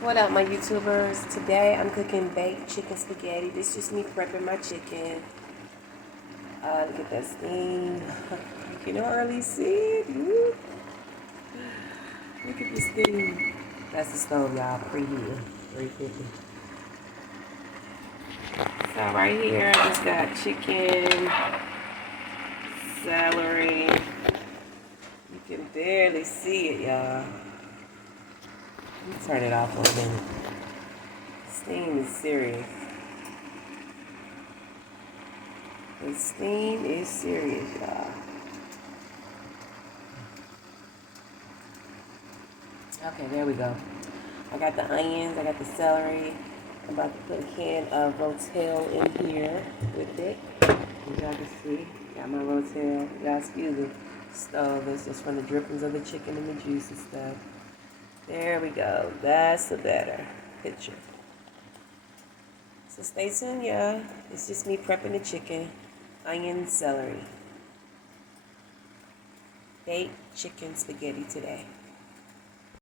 What up, my YouTubers? Today I'm cooking baked chicken spaghetti. This is just me prepping my chicken. Look at that steam. You can hardly see it. Woo. Look at the steam. That's the stove, y'all. Preheating. 350. So right here, I just got chicken, celery. You can barely see it, y'all. Let me turn it off for a minute. Steam is serious. The steam is serious, y'all. Okay, there we go. I got the onions, I got the celery. I'm about to put a can of Rotel in here with it. As y'all can see, got my Rotel. Y'all excuse the stove. It's just from the drippings of the chicken and the juice and stuff. There we go. That's a better picture. So stay tuned, y'all. It's just me prepping the chicken, onion, celery. Baked chicken spaghetti today.